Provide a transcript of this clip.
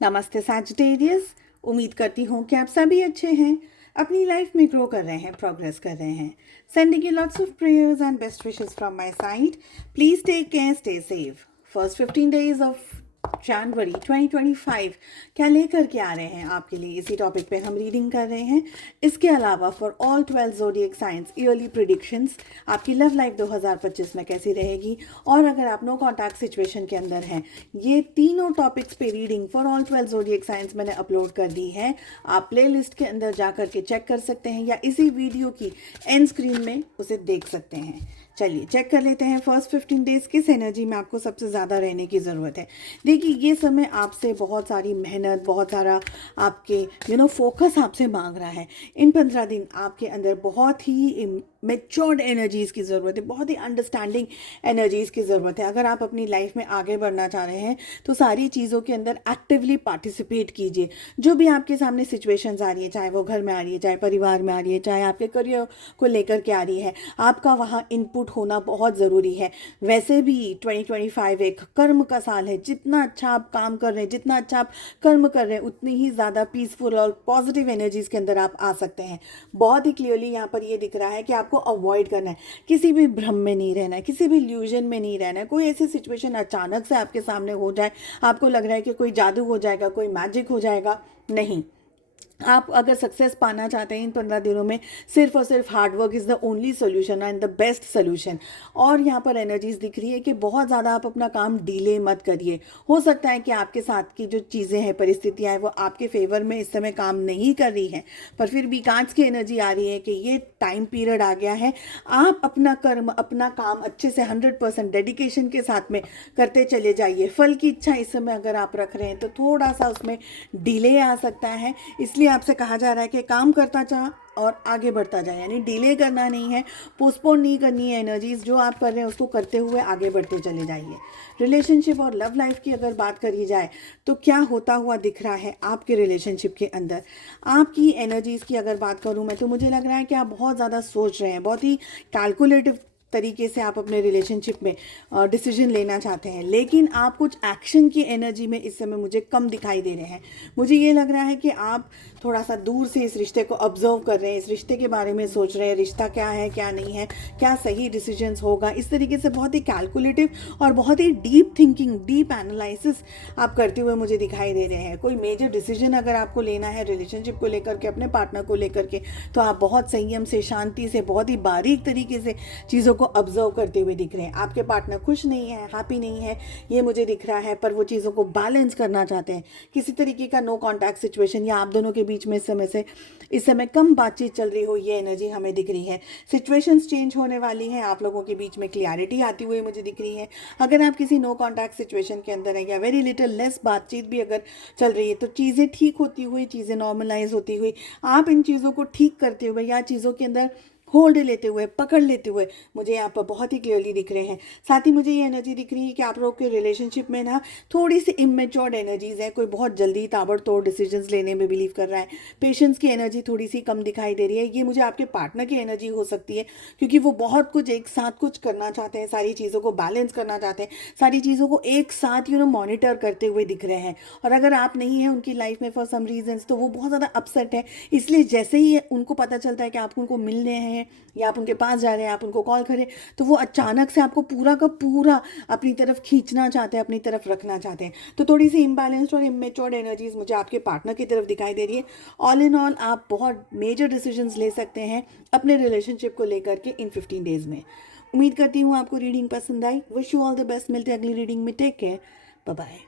नमस्ते सैजिटेरियस। उम्मीद करती हूँ कि आप सभी अच्छे हैं, अपनी लाइफ में ग्रो कर रहे हैं, प्रोग्रेस कर रहे हैं। Sending you lots of prayers and best wishes from my side. Please take care, stay safe. First 15 days of January 2025 क्या लेकर के आ रहे हैं आपके लिए, इसी टॉपिक पे हम रीडिंग कर रहे हैं। इसके अलावा for all 12 zodiac science yearly predictions, आपकी लव लाइफ 2025 में कैसी रहेगी, और अगर आप नो कॉन्टैक्ट सिचुएशन के अंदर हैं, ये तीनों टॉपिक्स पे reading for all 12 zodiac science मैंने अपलोड कर दी है। आप प्ले लिस्ट के अंदर जा करके चेक कर सकते हैं या इसी वीडियो की एंड स्क्रीन में उसे देख सकते हैं। चलिए चेक कर लेते हैं फर्स्ट 15 डेज किस एनर्जी में आपको सबसे ज़्यादा रहने की ज़रूरत है। देखिए, ये समय आपसे बहुत सारी मेहनत, बहुत सारा आपके फोकस आपसे मांग रहा है। इन 15 दिन आपके अंदर बहुत ही मेच्योर्ड एनर्जीज़ की ज़रूरत है, बहुत ही अंडरस्टैंडिंग एनर्जीज़ की ज़रूरत है। अगर आप अपनी लाइफ में आगे बढ़ना चाह रहे हैं तो सारी चीज़ों के अंदर एक्टिवली पार्टिसिपेट कीजिए। जो भी आपके सामने सिचुएशंस आ रही है, चाहे वो घर में आ रही है, चाहे परिवार में आ रही है, चाहे आपके करियर को लेकर के आ रही है, आपका वहाँ इनपुट होना बहुत ज़रूरी है। वैसे भी 2025 एक कर्म का साल है। जितना अच्छा आप काम कर रहे हैं, जितना अच्छा आप कर्म कर रहे हैं, उतनी ही ज़्यादा पीसफुल और पॉजिटिव एनर्जीज़ के अंदर आप आ सकते हैं। बहुत ही क्लियरली यहाँ पर ये दिख रहा है कि आपको अवॉइड करना है, किसी भी भ्रम में नहीं रहना है, किसी भी इल्यूजन में नहीं रहना है। कोई ऐसी सिचुएशन अचानक से आपके सामने हो जाए, आपको लग रहा है कि कोई जादू हो जाएगा, कोई मैजिक हो जाएगा, नहीं। आप अगर सक्सेस पाना चाहते हैं इन 15 दिनों में, सिर्फ और सिर्फ hard work is the only solution and the best solution. और यहाँ पर एनर्जीज दिख रही है कि बहुत ज़्यादा आप अपना काम डिले मत करिए। हो सकता है कि आपके साथ की जो चीज़ें हैं, परिस्थितियाँ हैं, वो आपके फेवर में इस समय काम नहीं कर रही हैं, पर फिर भी कांच की एनर्जी आ रही है कि ये टाइम पीरियड आ गया है। आप अपना कर्म, अपना काम अच्छे से 100% डेडिकेशन के साथ में करते चले जाइए। फल की इच्छा इस समय अगर आप रख रहे हैं तो थोड़ा सा उसमें डिले आ सकता है। इसलिए आपसे कहा जा रहा है कि काम करता जा और आगे बढ़ता जाए, यानी डिले करना नहीं है, पोस्टपोन नहीं करनी है। एनर्जीज जो आप कर रहे हैं उसको करते हुए आगे बढ़ते चले जाइए। रिलेशनशिप और लव लाइफ की अगर बात करी जाए तो क्या होता हुआ दिख रहा है आपके रिलेशनशिप के अंदर। आपकी एनर्जीज़ की अगर बात करूं मैं, तो मुझे लग रहा है कि आप बहुत ज़्यादा सोच रहे हैं, बहुत ही कैलकुलेटिव तरीके से आप अपने रिलेशनशिप में डिसीजन लेना चाहते हैं, लेकिन आप कुछ एक्शन की एनर्जी में इस समय मुझे कम दिखाई दे रहे हैं। मुझे ये लग रहा है कि आप थोड़ा सा दूर से इस रिश्ते को ऑब्जर्व कर रहे हैं, इस रिश्ते के बारे में सोच रहे हैं, रिश्ता क्या है, क्या नहीं है, क्या सही डिसीजंस होगा। इस तरीके से बहुत ही कैलकुलेटिव और बहुत ही डीप थिंकिंग, डीप एनालिसिस आप करते हुए मुझे दिखाई दे रहे हैं। कोई मेजर डिसीजन अगर आपको लेना है रिलेशनशिप को लेकर के, अपने पार्टनर को लेकर के, तो आप बहुत संयम से, शांति से, बहुत ही बारीक तरीके से चीज़ों को ऑब्जर्व करते हुए दिख रहे हैं। आपके पार्टनर खुश नहीं है, हैप्पी नहीं है, ये मुझे दिख रहा है, पर वो चीज़ों को बैलेंस करना चाहते हैं। किसी तरीके का नो कॉन्टैक्ट सिचुएशन या आप दोनों के बीच में इस समय कम बातचीत चल रही हो, ये एनर्जी हमें दिख रही है। सिचुएशंस चेंज होने वाली हैं, आप लोगों के बीच में क्लियरिटी आती हुई मुझे दिख रही है। अगर आप किसी नो कॉन्टैक्ट सिचुएशन के अंदर है या वेरी लिटिल लेस बातचीत भी अगर चल रही है, तो चीज़ें ठीक होती हुई, चीज़ें नॉर्मलाइज होती हुई, आप इन चीज़ों को ठीक करते हुए या चीज़ों के अंदर होल्ड लेते हुए, पकड़ लेते हुए मुझे यहाँ पर बहुत ही क्लियरली दिख रहे हैं। साथ ही मुझे ये एनर्जी दिख रही है कि आप लोगों के रिलेशनशिप में ना थोड़ी सी इमेच्योर्ड एनर्जीज है। कोई बहुत जल्दी ताबड़तोड़ डिसीजंस लेने में बिलीव कर रहा है। पेशेंस की एनर्जी थोड़ी सी कम दिखाई दे रही है। ये मुझे आपके पार्टनर की एनर्जी हो सकती है, क्योंकि वो बहुत कुछ एक साथ कुछ करना चाहते हैं, सारी चीज़ों को बैलेंस करना चाहते हैं, सारी चीज़ों को एक साथ मॉनिटर करते हुए दिख रहे हैं। और अगर आप नहीं हैं उनकी लाइफ में फॉर सम रीजंस, तो वो बहुत ज़्यादा अपसेट है। इसलिए जैसे ही उनको पता चलता है कि आप उनको मिलने हैं या आप उनके पास जा रहे हैं, आप उनको कॉल करें, तो वो अचानक से आपको पूरा का पूरा अपनी तरफ खींचना चाहते हैं, अपनी तरफ रखना चाहते हैं। तो थोड़ी सी इम्बैलेंस्ड और इमेच्योर्ड एनर्जीज मुझे आपके पार्टनर की तरफ दिखाई दे रही है। ऑल इन ऑल आप बहुत मेजर डिसीजंस ले सकते हैं अपने रिलेशनशिप को लेकर के इन 15 डेज में। उम्मीद करती हूँ आपको रीडिंग पसंद आई। Wish you all the best. मिलते हैं अगली रीडिंग में। Take care, bye bye.